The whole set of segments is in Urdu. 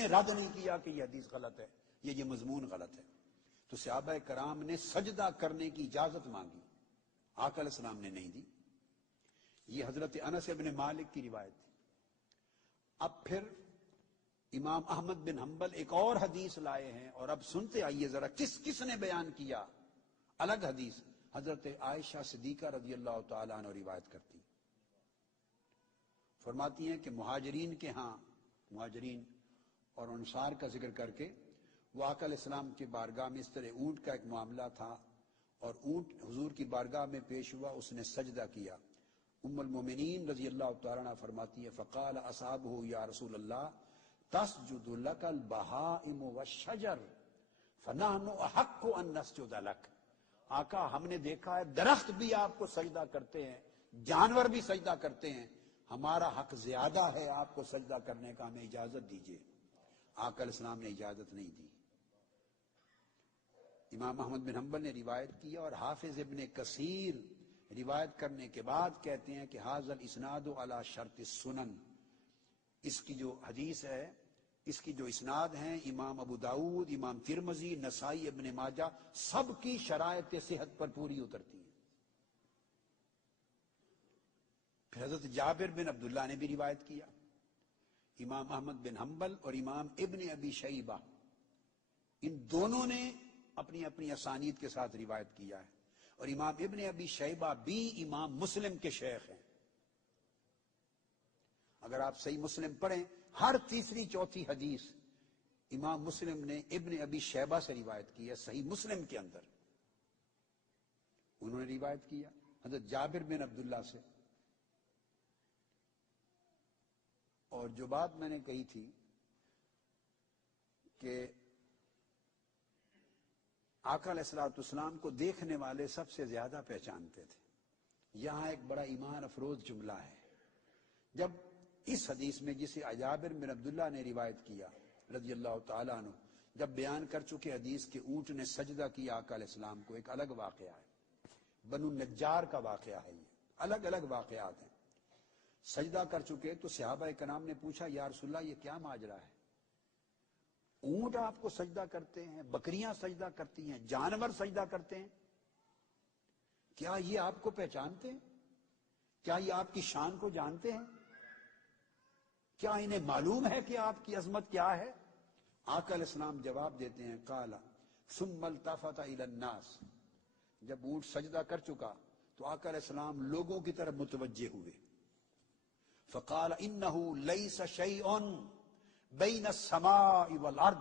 نے رد نہیں کیا کہ یہ حدیث غلط ہے، یہ مضمون غلط ہے۔ تو صحابہ کرام نے سجدہ کرنے کی اجازت مانگی، آقا علیہ السلام نے نہیں دی۔ یہ حضرت انس بن مالک کی روایت تھی۔ اب پھر امام احمد بن حنبل ایک اور حدیث لائے ہیں، اور اب سنتے آئیے ذرا کس نے بیان کیا۔ الگ حدیث حضرت عائشہ صدیقہ رضی اللہ تعالیٰ عنہ روایت کرتی، فرماتی ہیں کہ مہاجرین کے ہاں، مہاجرین اور انصار کا ذکر کر کے، وہ آقا علیہ السلام کی بارگاہ میں اس طرح اونٹ کا ایک معاملہ تھا، اور اونٹ حضور کی بارگاہ میں پیش ہوا، اس نے سجدہ کیا۔ ام المومنین رضی اللہ تعالیٰ عنہ فرماتی ہے فقال اصحابہ یا رسول اللہ تسجد لک البہائم والشجر فنحن احق ان نسجد لک۔ آقا ہم نے دیکھا ہے درخت بھی آپ کو سجدہ کرتے ہیں، جانور بھی سجدہ کرتے ہیں، ہمارا حق زیادہ ہے آپ کو سجدہ کرنے کا، ہمیں اجازت دیجیے۔ آقا علیہ السلام نے اجازت نہیں دی۔ امام احمد بن حنبل نے روایت کی، اور حافظ ابن کثیر روایت کرنے کے بعد کہتے ہیں کہ حاذا الاسناد علی شرط السنن، اس کی جو حدیث ہے، اس کی جو اسناد ہیں، امام ابو داؤد، امام ترمذی، نسائی، ابن ماجہ، سب کی شرائط صحت پر پوری اترتی ہے۔ پھر حضرت جابر بن عبداللہ نے بھی روایت کیا، امام احمد بن حنبل اور امام ابن ابی شیبہ، ان دونوں نے اپنی اپنی اسانید کے ساتھ روایت کیا ہے، اور امام ابن ابی شیبہ بھی امام مسلم کے شیخ ہیں۔ اگر آپ صحیح مسلم پڑھیں، ہر تیسری چوتھی حدیث امام مسلم نے ابن ابی شیبہ سے روایت کی ہے، صحیح مسلم کے اندر انہوں نے روایت کیا حضرت جابر بن عبداللہ سے۔ اور جو بات میں نے کہی تھی کہ آقا علیہ السلام کو دیکھنے والے سب سے زیادہ پہچانتے تھے، یہاں ایک بڑا ایمان افروز جملہ ہے۔ جب اس حدیث میں جسے جابر بن عبداللہ نے روایت کیا رضی اللہ تعالیٰ عنہ، جب بیان کر چکے حدیث کے اونٹ نے سجدہ کیا آقا علیہ السلام کو، ایک الگ واقعہ ہے، بنو نجار کا واقعہ ہے، یہ الگ الگ واقعات ہیں۔ سجدہ کر چکے تو صحابہ کرام نے پوچھا یا رسول اللہ یہ کیا ماجرا ہے؟ اونٹ آپ کو سجدہ کرتے ہیں، بکریاں سجدہ کرتی ہیں، جانور سجدہ کرتے ہیں، کیا یہ آپ کو پہچانتے ہیں؟ کیا یہ آپ کی شان کو جانتے ہیں؟ کیا انہیں معلوم ہے کہ آپ کی عظمت کیا ہے؟ آقا علیہ السلام جواب دیتے ہیں قال ثم التفت الى الناس، جب اونٹ سجدہ کر چکا تو آقا علیہ السلام لوگوں کی طرف متوجہ ہوئے، فقال انه ليس شيء بين السماء والارض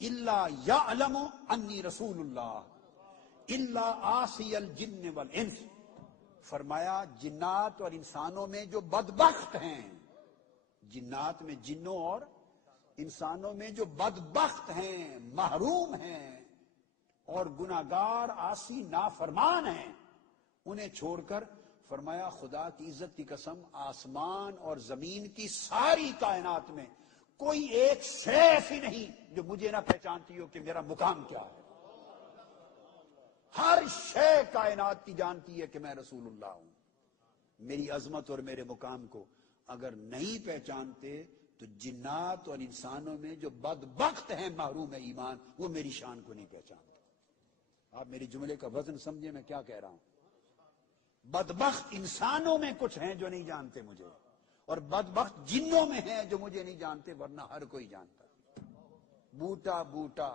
الا يعلم انی رسول اللہ الا عاصی الجن والانس، فرمایا جنات اور انسانوں میں جو بدبخت ہیں، جنات میں جنوں اور انسانوں میں جو بدبخت ہیں، محروم ہیں اور گناہگار عاصی نافرمان ہیں، انہیں چھوڑ کر فرمایا خدا کی عزت کی قسم آسمان اور زمین کی ساری کائنات میں کوئی ایک شے ایسی نہیں جو مجھے نہ پہچانتی ہو کہ میرا مقام کیا ہے۔ ہر شے کائنات کی جانتی ہے کہ میں رسول اللہ ہوں۔ میری عظمت اور میرے مقام کو اگر نہیں پہچانتے تو جنات اور انسانوں میں جو بدبخت ہیں محروم ایمان، وہ میری شان کو نہیں پہچانتے۔ آپ میری جملے کا وزن سمجھیں میں کیا کہہ رہا ہوں۔ بدبخت انسانوں میں کچھ ہیں جو نہیں جانتے مجھے، اور بدبخت جنوں میں ہیں جو مجھے نہیں جانتے، ورنہ ہر کوئی جانتا۔ بوٹا بوٹا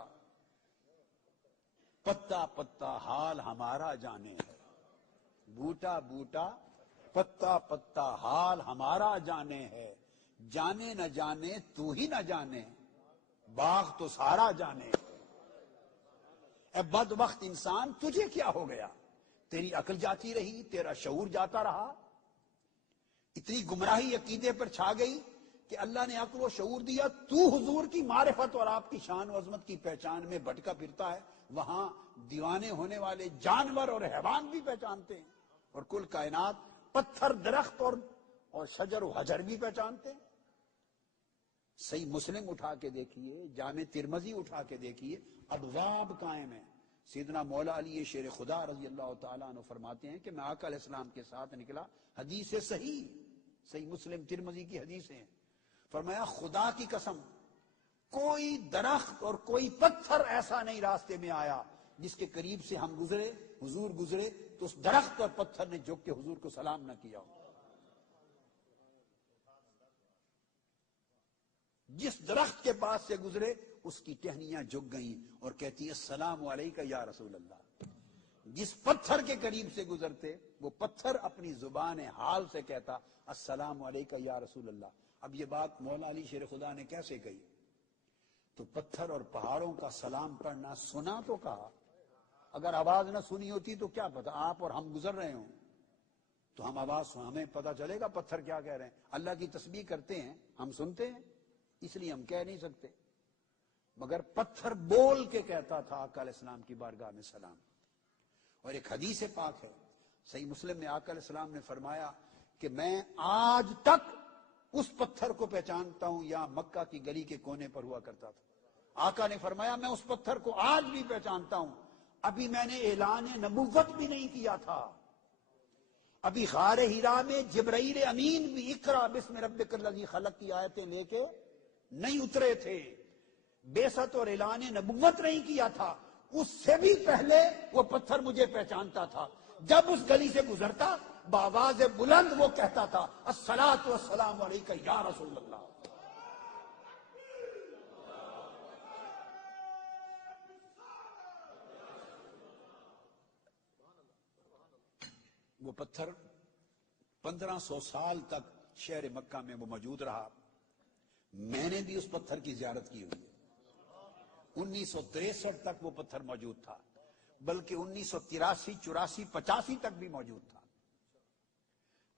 پتا پتا حال ہمارا جانے ہے، بوٹا بوٹا پتا پتا حال ہمارا جانے ہے، جانے نہ جانے تو ہی نہ جانے، باغ تو سارا جانے۔ اے بدبخت انسان تجھے کیا ہو گیا؟ تیری عقل جاتی رہی، تیرا شعور جاتا رہا، اتنی گمراہی عقیدے پر چھا گئی کہ اللہ نے عقل و شعور دیا، تو حضور کی معرفت اور آپ کی شان و عظمت کی پہچان میں بھٹکا پھرتا ہے، وہاں دیوانے ہونے والے جانور اور حیوان بھی پہچانتے ہیں، اور کل کائنات پتھر درخت اور شجر و حجر بھی پہچانتے ہیں۔ صحیح مسلم اٹھا کے دیکھیے، جامع ترمذی اٹھا کے دیکھیے، ابواب قائم ہیں۔ سیدنا مولا علی شیر خدا رضی اللہ تعالیٰ عنہ فرماتے ہیں کہ میں آقا علیہ السلام کے ساتھ نکلا، حدیث صحیح مسلم ترمذی کی حدیث ہیں، فرمایا خدا کی قسم کوئی درخت اور کوئی پتھر ایسا نہیں راستے میں آیا جس کے قریب سے ہم گزرے، حضور گزرے تو اس درخت اور پتھر نے جھک کے حضور کو سلام نہ کیا ہو۔ جس درخت کے پاس سے گزرے اس کی ٹہنیاں جھک گئیں اور کہتی السلام علیکہ یا رسول اللہ۔ جس پتھر کے قریب سے گزرتے وہ پتھر اپنی زبان حال سے کہتا السلام علیکہ یا رسول اللہ۔ اب یہ بات مولا علی شیر خدا نے کیسے کہی؟ تو پتھر اور پہاڑوں کا سلام پڑھنا سنا تو کہا، اگر آواز نہ سنی ہوتی تو کیا پتا آپ اور ہم گزر رہے ہوں تو ہم آواز ہمیں پتا چلے گا پتھر کیا کہہ رہے ہیں۔ اللہ کی تسبیح کرتے ہیں ہم سنتے ہیں، اس لیے ہم کہہ نہیں سکتے، مگر پتھر بول کے کہتا تھا آقا علیہ السلام کی بارگاہ میں سلام۔ اور ایک حدیث پاک ہے صحیح مسلم میں، آقا علیہ السلام نے فرمایا کہ میں آج تک اس پتھر کو پہچانتا ہوں یا مکہ کی گلی کے کونے پر ہوا کرتا تھا۔ آقا نے فرمایا میں اس پتھر کو آج بھی پہچانتا ہوں، ابھی میں نے اعلان نبوت بھی نہیں کیا تھا، ابھی غار حرا میں جبرائیل امین بھی اقرا بسم ربک الذی خلق کی آیتیں لے کے نہیں اترے تھے، بعثت اور اعلان نبوت نہیں کیا تھا، اس سے بھی پہلے وہ پتھر مجھے پہچانتا تھا۔ جب اس گلی سے گزرتا بآواز بلند وہ کہتا تھا الصلاۃ والسلام علیکہ یا رسول اللہ۔ وہ پتھر 1500 سال تک شہر مکہ میں وہ موجود رہا۔ میں نے بھی اس پتھر کی زیارت کی ہوئی ہے۔ 1963 تک وہ پتھر موجود تھا، بلکہ 1983 84 85 تک بھی موجود تھا۔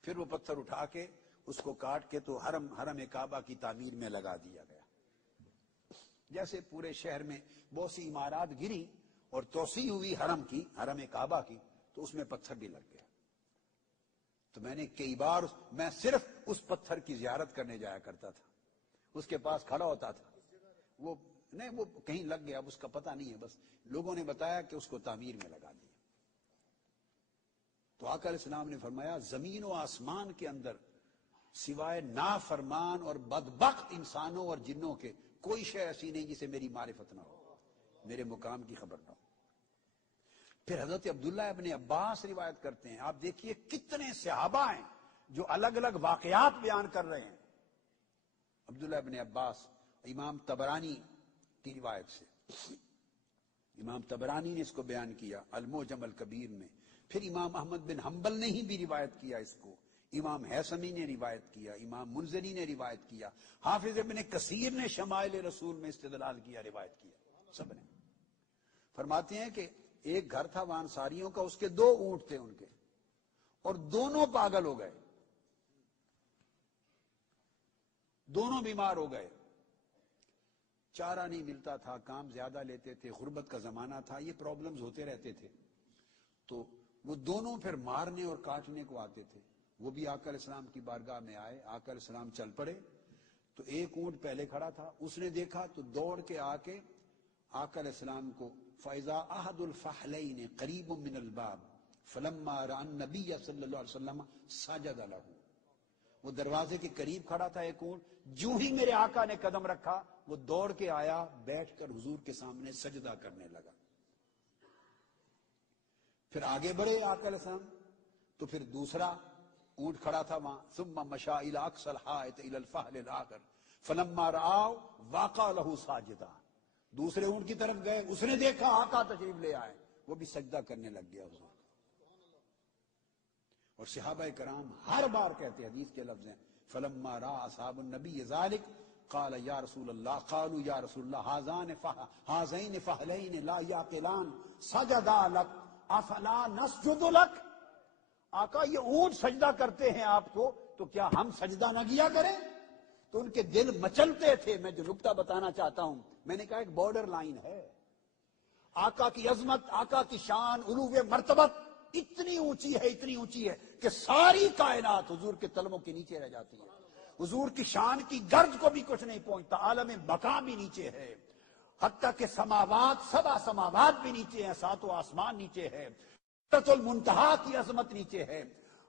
پھر وہ پتھر اٹھا کے اس کو کاٹ کے تو حرم کعبہ کی تعمیر میں لگا دیا گیا۔ جیسے پورے شہر میں بہت سی عمارات گری اور توسیع ہوئی حرم کعبہ کی، تو اس میں پتھر بھی لگ گیا۔ تو میں نے کئی بار میں صرف اس پتھر کی زیارت کرنے جایا کرتا تھا، اس کے پاس کھڑا ہوتا تھا، وہ کہیں لگ گیا، اب اس کا پتہ نہیں ہے، بس لوگوں نے بتایا کہ اس کو تعمیر میں لگا دیا۔ تو آقا علیہ السلام نے فرمایا زمین و آسمان کے اندر سوائے نافرمان اور بدبخت انسانوں اور جنوں کے کوئی شے ایسی نہیں جسے میری معرفت نہ ہو، میرے مقام کی خبر نہ ہو۔ پھر حضرت عبداللہ ابن عباس روایت کرتے ہیں، آپ دیکھیے کتنے صحابہ ہیں جو الگ الگ واقعات بیان کر رہے ہیں۔ عبداللہ ابن عباس امام طبرانی کی روایت سے، امام طبرانی نے اس کو بیان کیا المعجم الکبیر میں، پھر امام احمد بن حنبل نے ہی بھی روایت کیا اس کو، امام حیثمی نے روایت کیا، امام منذری نے روایت کیا، حافظ ابن کثیر نے شمائل رسول میں استدلال کیا، روایت کیا، سب نے۔ فرماتے ہیں کہ ایک گھر تھا وہاں انصاریوں کا، اس کے 2 اونٹ تھے ان کے، اور دونوں پاگل ہو گئے، دونوں بیمار ہو گئے، چارہ نہیں ملتا تھا، کام زیادہ لیتے تھے، غربت کا زمانہ تھا، یہ پرابلمز ہوتے رہتے تھے۔ تو وہ دونوں پھر مارنے اور کاٹنے کو آتے تھے۔ وہ بھی آقا علیہ السلام کی بارگاہ میں آئے، آقا علیہ السلام چل پڑے تو ایک اونٹ پہلے کھڑا تھا، اس نے دیکھا تو دوڑ کے آ کے آقا علیہ السلام کو فَإِذَا أَحَدُ الْفَحْلَيْنِ قَرِيبٌ مِّنَ الْبَابِ فَلَمَّا رَأَى النَّبِيَّ صلی اللہ علیہ وسلم سَجَدَ لَهُ۔ وہ دروازے کے قریب کھڑا تھا ایک اونٹ، جو ہی میرے آقا نے قدم رکھا وہ دوڑ کے آیا، بیٹھ کر حضور کے سامنے سجدہ کرنے لگا۔ پھر آگے بڑھے آقا علیہ السلام تو پھر دوسرا اونٹ کھڑا تھا وہاں، ثم مشى الى اقصى الحائط الى الفحل الاخر فلما رآه وقع له ساجدا۔ دوسرے اونٹ کی طرف گئے، اس نے دیکھا آقا تشریف لے آئے، وہ بھی سجدہ کرنے لگ گیا حضور۔ اور صحابہ کرام ہر بار کہتے، حدیث کے لفظ ہیں فلما رأى اصحاب النبي ذلك قال یا رسول اللہ، قالوا یا رسول اللہ هذین فحلین لا یعقلان سجدا لک افلا نسجد لک۔ آقا یہ اونٹ سجدہ کرتے ہیں آپ کو، تو کیا ہم سجدہ نہ کیا کریں؟ تو ان کے دل مچلتے تھے۔ میں جو نکتہ بتانا چاہتا ہوں، میں نے کہا ایک بارڈر لائن ہے، آقا کی عظمت، آقا کی شان، علو مرتبت اتنی اونچی ہے، اتنی اونچی ہے کہ ساری کائنات حضور کے تلووں کے نیچے رہ جاتی ہے۔ حضور کی شان کی گرد کو بھی کچھ نہیں پہنچتا، عالم بقا بھی نیچے ہے، حتیٰ کہ سماوات، 7 سماوات بھی نیچے ہیں، 7 آسمان نیچے ہے، بیت المنتہا کی عظمت نیچے ہے،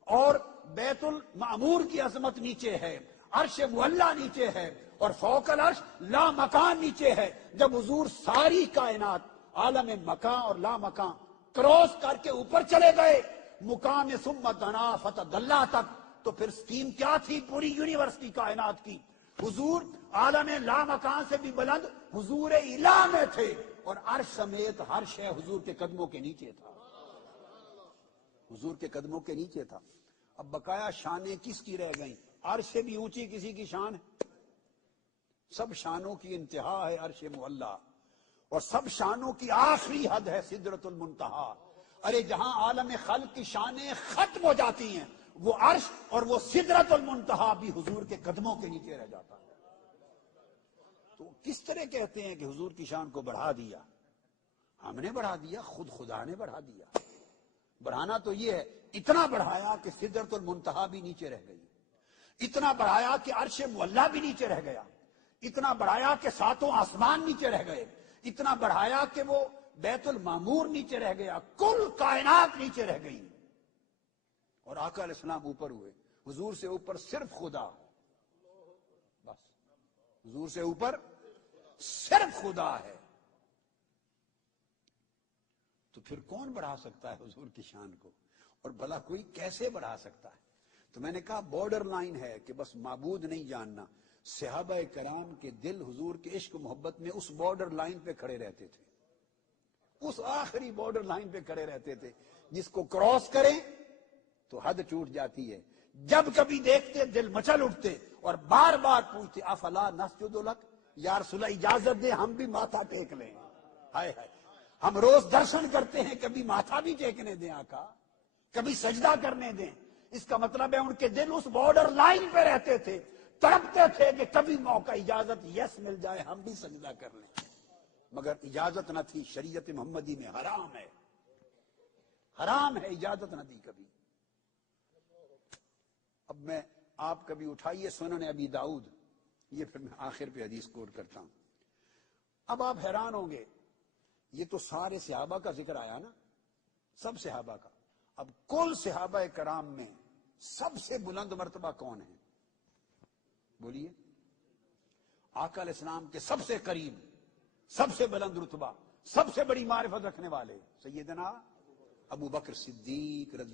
اور بیت المعمور کی عظمت نیچے ہے، عرش معلا نیچے ہے اور فوق العرش لا مکان نیچے ہے. جب حضور ساری کائنات عالم مکان اور لا مکان کراس کر کے اوپر چلے گئے مقام ثم دنا فتدلی تک، تو پھر سکیم کیا تھی پوری یونیورس کی کائنات کی؟ حضور عالم لا مکان سے بھی بلند حضور الہ میں تھے اور عرش سمیت ہر شے حضور کے قدموں کے نیچے تھا. حضور کے قدموں کے نیچے تھا. اب بقایا شانیں کس کی رہ گئیں؟ عرش سے بھی اونچی کسی کی شان ہے؟ سب شانوں کی انتہا ہے عرش معلا، اور سب شانوں کی آخری حد ہے سدرۃ المنتہا. ارے جہاں عالم خلق کی شانیں ختم ہو جاتی ہیں وہ عرش اور وہ سدرۃ المنتہا بھی حضور کے قدموں کے نیچے رہ جاتا ہے. تو کس طرح کہتے ہیں کہ حضور کی شان کو بڑھا دیا؟ ہم نے بڑھا دیا؟ خود خدا نے بڑھا دیا. بڑھانا تو یہ ہے، اتنا بڑھایا کہ سدرۃ المنتہا بھی نیچے رہ گئی، اتنا بڑھایا کہ عرش معلا بھی نیچے رہ گیا، اتنا بڑھایا کہ ساتوں آسمان نیچے رہ گئے، اتنا بڑھایا کہ وہ بیت المعمور نیچے رہ گیا، کل کائنات نیچے رہ گئی. اور آقا علیہ السلام اوپر ہوئے. حضور سے اوپر صرف خدا، بس حضور سے اوپر صرف خدا ہے. تو پھر کون بڑھا سکتا ہے حضور کی شان کو؟ اور بھلا کوئی کیسے بڑھا سکتا ہے؟ تو میں نے کہا بارڈر لائن ہے کہ بس معبود نہیں جاننا. صحابہ کرام کے دل حضور کے عشق محبت میں اس بارڈر لائن پہ کھڑے رہتے تھے، اس آخری بارڈر لائن پہ کھڑے رہتے تھے. جس کو کراس کریں تو حد ٹوٹ جاتی ہے. جب کبھی دیکھتے دل مچل اٹھتے اور بار بار پوچھتے افلا نسجد لک، یا رسول اللہ اجازت دے ہم بھی ماتھا ٹیک لیں. ہائے ہائے، ہم روز درشن کرتے ہیں، کبھی ماتھا بھی ٹیکنے دیں آقا، کبھی سجدہ کرنے دیں. اس کا مطلب ہے ان کے دل اس بارڈر لائن پہ رہتے تھے، تڑپتے تھے کہ کبھی موقع اجازت یس مل جائے ہم بھی سجدہ کر لیں. مگر اجازت نہ تھی. شریعت محمدی میں حرام ہے، حرام ہے، اجازت نہ دی کبھی. اب میں آپ کبھی اٹھائیے سنن ابی داؤد، یہ پھر میں آخر پہ حدیث کوٹ کرتا ہوں. اب آپ حیران ہوں گے، یہ تو سارے صحابہ کا ذکر آیا نا، سب صحابہ کا. اب کل صحابہ کرام میں سب سے بلند مرتبہ کون ہے؟ بولیے. آقا علیہ السلام کے سب سے قریب، سب سے بلند رتبہ، سب سے بڑی معرفت رکھنے والے سیدنا ابو بکر صدیق رضی